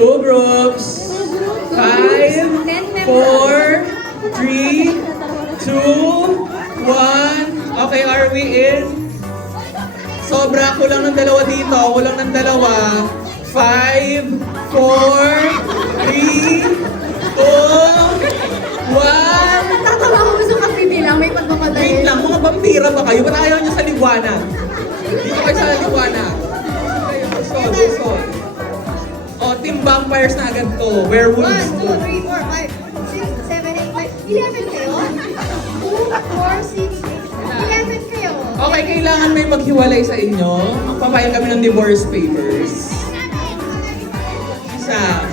Two groups. 5, 4, 3, 2, 1. Okay, are we in? Sobra, kulang ng dalawa dito. Kulang ng dalawa. 5, 4, 3, 2, 1. Natatawa ko gusto kasi bilang may pagmamadali. Wait lang, mga vampira ba kayo? Ba't ayaw nyo sa liwanag? Dito kayo sa liwanag. Usol, usol. O, team vampires na agad to. 1, Werewolves 2, to. 3, 4, 5, 6, 7, 8, 9, 11 kayo? 2, 4, 6, 8, 11 kayo. Okay, kailangan may maghiwalay sa inyo. Magpapayag kami ng divorce papers. Isa.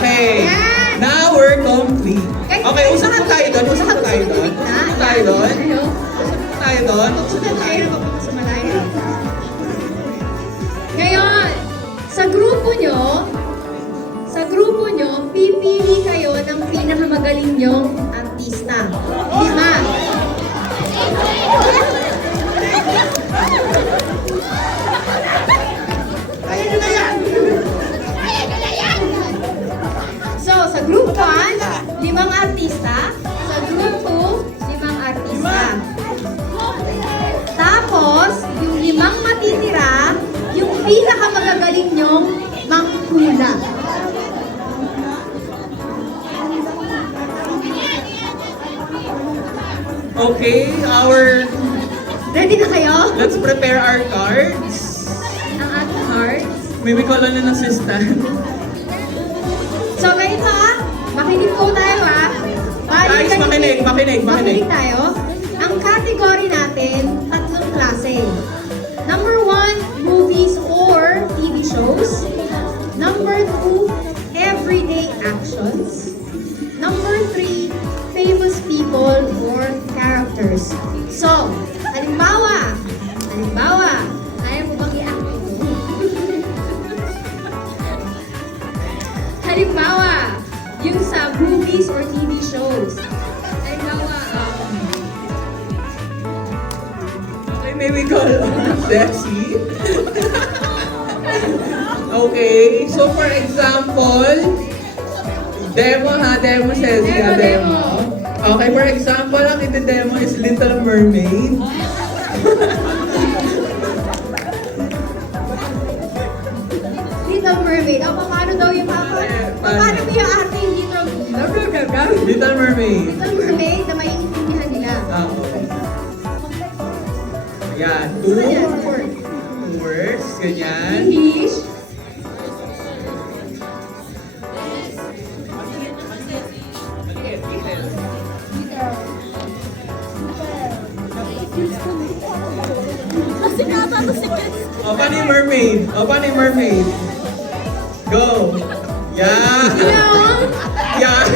Okay. Now we're complete. Okay, usapan tayo doon. Usapan tayo doon. Usapan tayo doon. Usapan tayo doon. Sunod tayo na magpapasumalayo. Ngayon, sa grupo nyo, pipili kayo ng pinakamagaling nyong artista. 5. Kaya na yan! So, sa group 1, 5 artista. Sa group 2, 5 artista. Tapos, yung 5 matitira, yung pinakamagagaling nyong manghula. Okay, Ready na kayo? let's prepare our cards. Ang ating cards. May we call on an assistant. So, ganito makinig po tayo Guys, makinig. tayo. Ang category natin, 3 klase. Number 1, movies or TV shows. Number 2, everyday actions. Number 3, famous people or characters. So, halimbawa, kaya mo bang i-act ito? Halimbawa, yung sa movies or TV shows. Halimbawa, Okay, may we call on Desi. Okay, so for example, demo says demo. Okay, for example, ang iti-demo is Little Mermaid. Little Mermaid. Paano daw yung paano mo yung ating Little Mermaid. Little Mermaid na maiintindihan nila? Okay. Ayan, Ano yan? two words, ganyan. English. Paano yung mermaid? Paano yung mermaid? Go! Yan! Yan!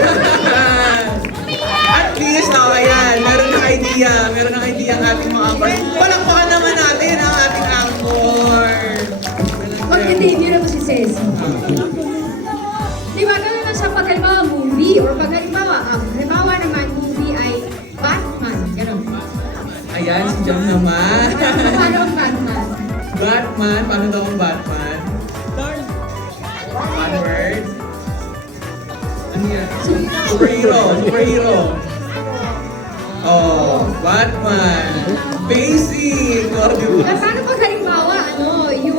At least, ayan. Meron ng idea. Meron ng idea ang ating mga actors. Palakpakan naman natin ang ating actor. Mag-debut na po si Ceci. Di ba, gano'n lang siya pag halimbawa movie or pag halimbawa naman movie ay Batman. Gano'n. Ayan, si Jam naman. Paano ang Batman? Batman. Paano daw ang Batman? One word. Ano yan? Superhero. Oh, Batman. Basic. Oh, di ba? Paano pag halimbawa, yung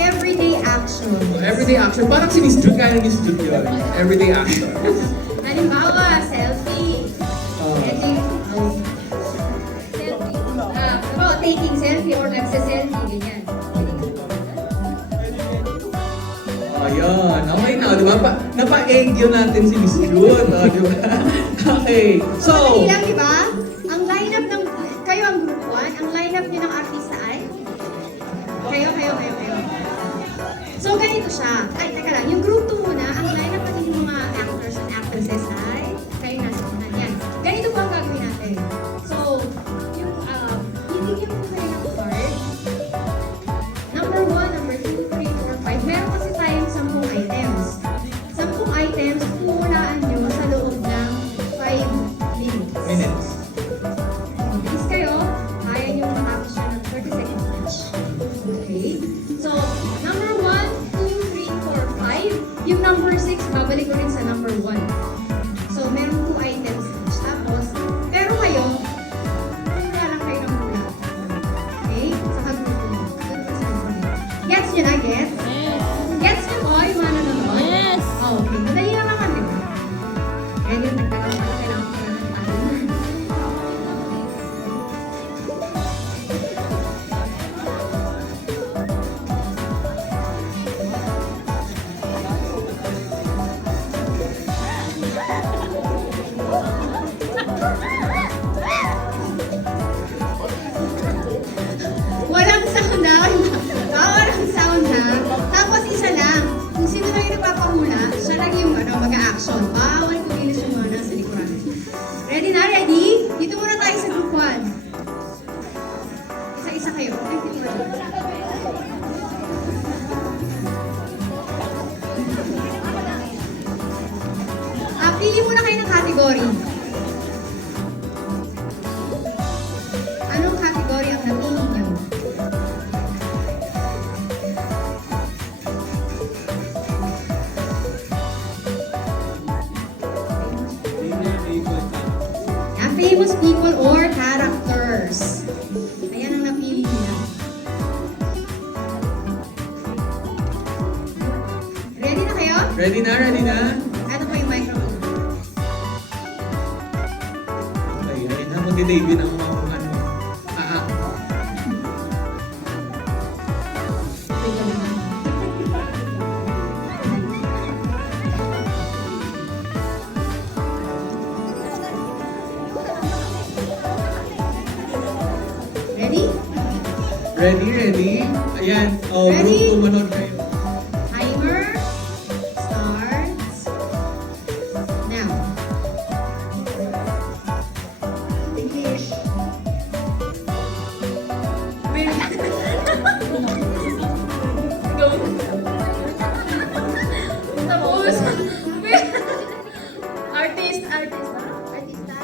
everyday action? Everyday action. Parang si Miss Jude, kaya ni Miss Jude yun. Everyday action. Halimbawa, selfie. Selfie. Taking selfie or nagsa-selfie, ganyan. Ayun. Okay na, di ba? Napa-egg natin si Miss Jude. Oh, di ba? Okay. So, Madali lang, di ba? Ang lineup ng, kayo ang group 1, ang lineup niyo ng artista ay? Kayo. So, ganito siya. Ay, teka lang. Yung group 2 muna, ang lineup natin yung mga actors and actresses ay, kayo nasa unan. Yan. Ganito po ang gagawin natin. So, yung, bibigyan ko kayo ng card. Number 1, number 2, 3, 4, 5. Meron kasi tayong 10 items. 10 items, puhulaan nyo sa loob ng 5 minutes. minutes. Bilis kayo, kaya nyo matapos siya ng 30 seconds each. Okay? So, number 1, 2, 3, 4, 5. number 6, babalik ko rin sa number 1. So, meron 2 items each. Tapos, pero kayo, wala lang kayo ng mula. Okay? Sa kagrupo nyo. Gets nyo na, gets? Gets nyo po, yung mga nanonood? Yes! Oh, okay. Madali lang naman, di ba? Ready? Nagtanong pala kailangan ko na ng timer. Walang sound ha? Walang sound ha? Tapos isa lang. Kung sino lang yung nagpapahula, siya lang yung mag-a-action. Bawal kumilos yung mga nasa likuran. Ready na? Ready? Dito muna tayo sa group 1. Isa-isa kayo. Ay, dito ba? Pili muna kayo ng category. Anong category ang napili niyo? Famous people or characters. Ayan ang napili nila. Ready na kayo? Ready na? Ready na? Ano po yung microphone? Okay, ayun na. Magdi-debut ng mga ano. Bigyan naman. Ready? Ready, ready? Ayan. Oh, Ready? group, manood kayo. Timer starts now. English. Go! Tapos, artist, artist. Artista.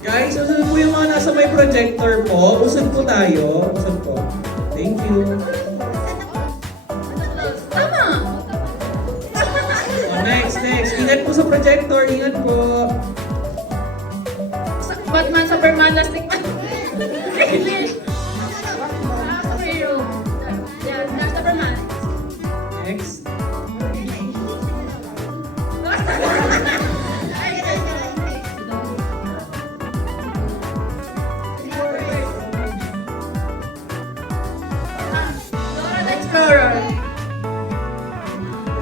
Guys, usod po yung mga nasa may projector po. Usod po tayo. Usod po. Thank you. Tama! Oh, next, next. Ingat po sa projector. Ingat po. Batman, Superman, Plastic Man. English. Superhero. Yeah, Superman. Next. Dora the Explorer.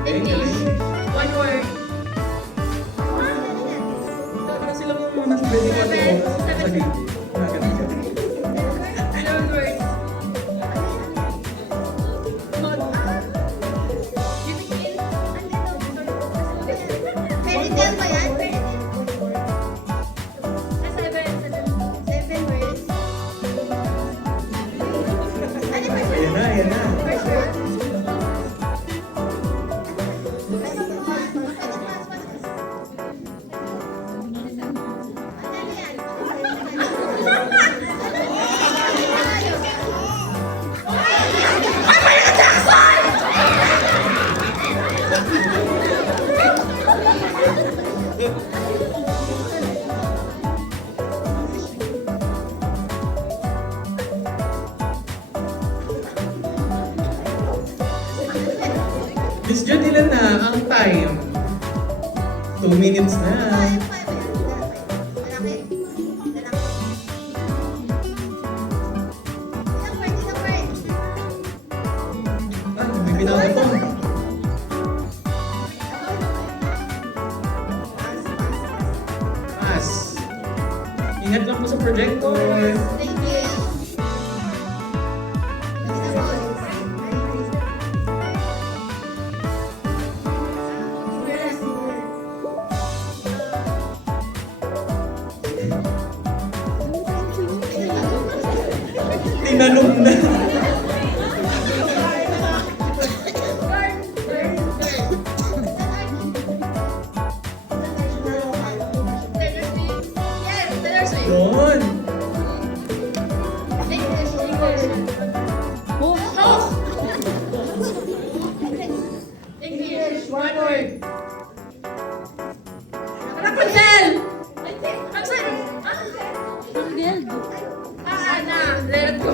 English. One word. Para sila yung mga nasa ready ko. Sa gate. Ganun, ganun. 7 words. Mod. Fairy tale ba yan? Seven words. Ano ba? Ayan na, ayan na. Miss Jud, ilan na ang time? 2 minutes na. Ah, may binabato. Pass. Ingat lang po sa projector. Tinanong na. Yun. English. English. One word. Rapunzel. Rapunzel. Ana. Let it go.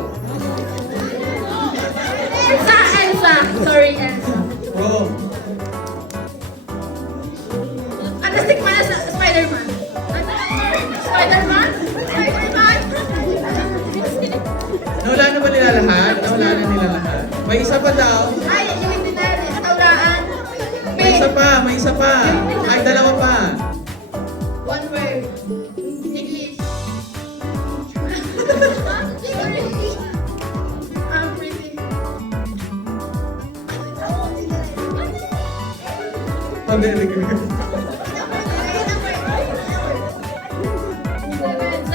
Elsa. Sorry, Elsa. Wrong. Fantastic Man sa Spider-Man. Spider-Man? Spider-Man? Nawala na ba nila lahat? Nawala na nila lahat. May isa pa daw. Ay, yung hindi na taulaan. May isa pa, may isa pa. Ay, dalawa pa. One word. English. I'm pretty. Very good. Seven words.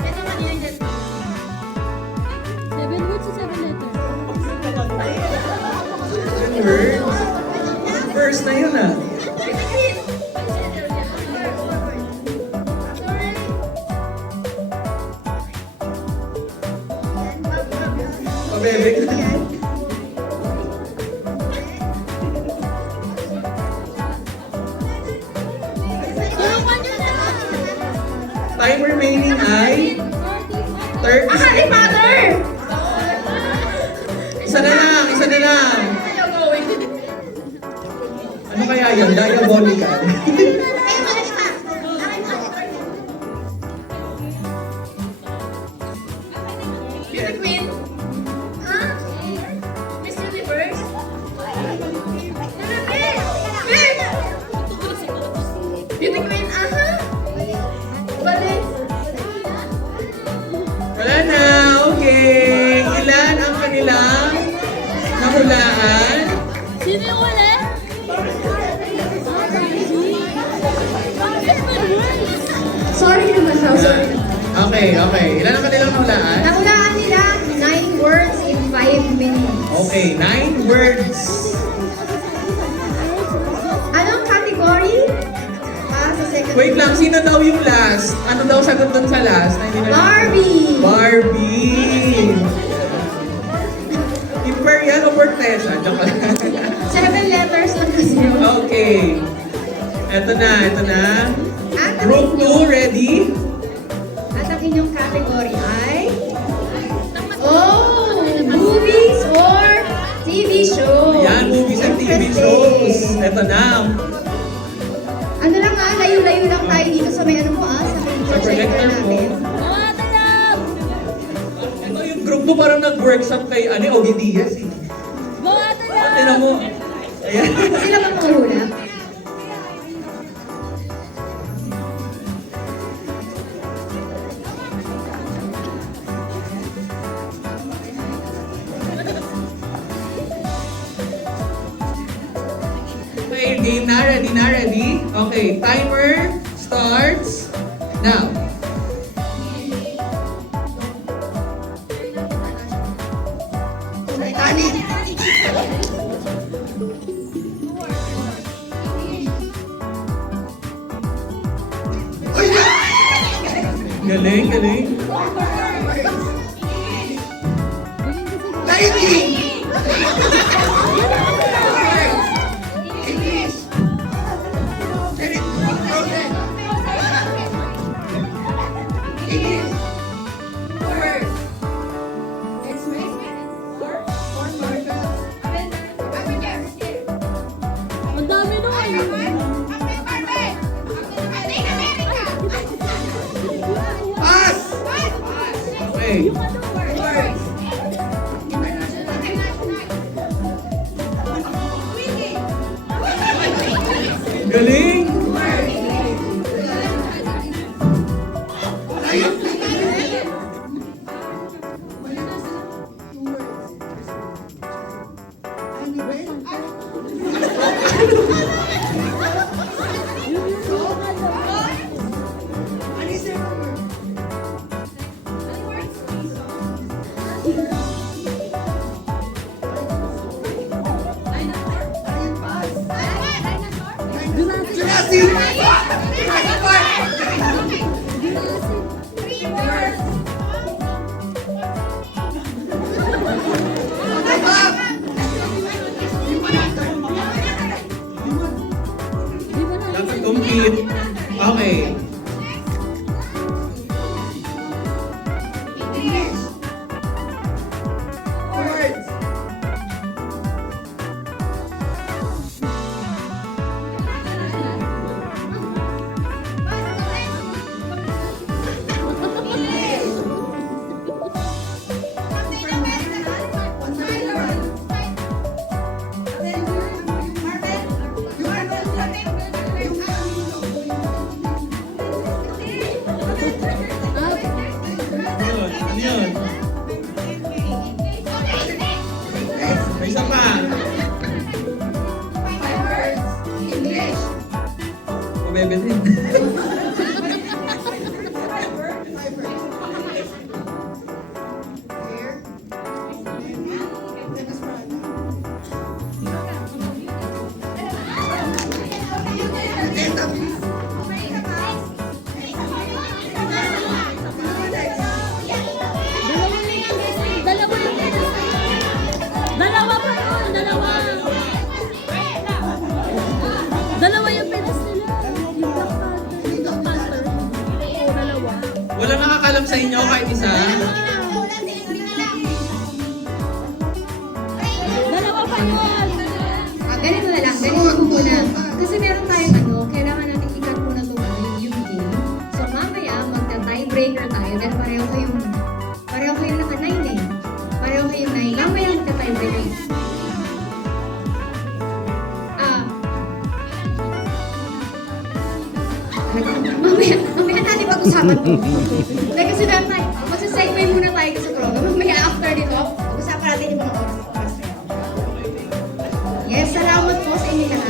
Ito man yun dyan. 7 words or 7 letters? 7 words. First na yun ah. Pabebe ka. Time remaining ay 30 Harry Potter! Isa na lang, isa na lang. Ayaw going. Ano kaya yan? Diabolical. Beauty Queen. Huh? Miss Universe. Beauty Queen, aha. Balik. Wala na, okay. Ilan ang kanilang nahulaan? Sino yung uli? 7 words! Sorry naman daw, sorry. Okay, okay. Ilan ang kanilang nahulaan? Nakulaan nila 9 words in 5 minutes. Okay, 9 words. Anong category? Sa second. Wait lang, sino daw yung last? Ano daw sagot dun sa last? Na hindi na- Barbie! Barbie! Imperial o Fortesa? Joke lang. 7 letters lang kasi yun. Okay. Eto na, eto na. At ang Group 2, inyong- ready? At ang inyong category ay... Oh! Movies or TV shows? Yan, movies and TV Interesting. shows. Eto na. Ano lang layo-layo lang tayo dito sa may ano mo sa may Sa projector mo. natin. Mga talab! Ito yung group 2 parang nag-workshop kay Ogie Diaz eh. Mga talab! Tignan mo. Ayan. Sila bang mahula? Okay, game na, ready na, ready? Okay, timer starts now. Galing, galing. Ang dami nun! Okay. Galing. Jurassic! Compete. Okay. Words. Ano yun? May isa pa. Mabebetin. Dalawa yung penas nila. Dalawa pa yun, dalawa. Dalawa yung penas nila. Yung Black Panther. Oo, dalawa. Wala nakakalam sa inyo kahit isa? Dalawa pa yun. Ganito na lang, ganito po muna. Kasi meron tayong kailangan natin ikat muna itong yung game. So mamaya, magta-tiebreaker tayo dahil pareho kayong naka-9 eh. Pareho kayong 9. Mamaya magta-tiebreaker. Mamaya natin pag-usapan to. Like, kasi meron tayo, magsa-segue muna tayo sa program. Mamaya after dito, pag-usapan natin yung mga oras. Yes, salamat po sa inyo lahat.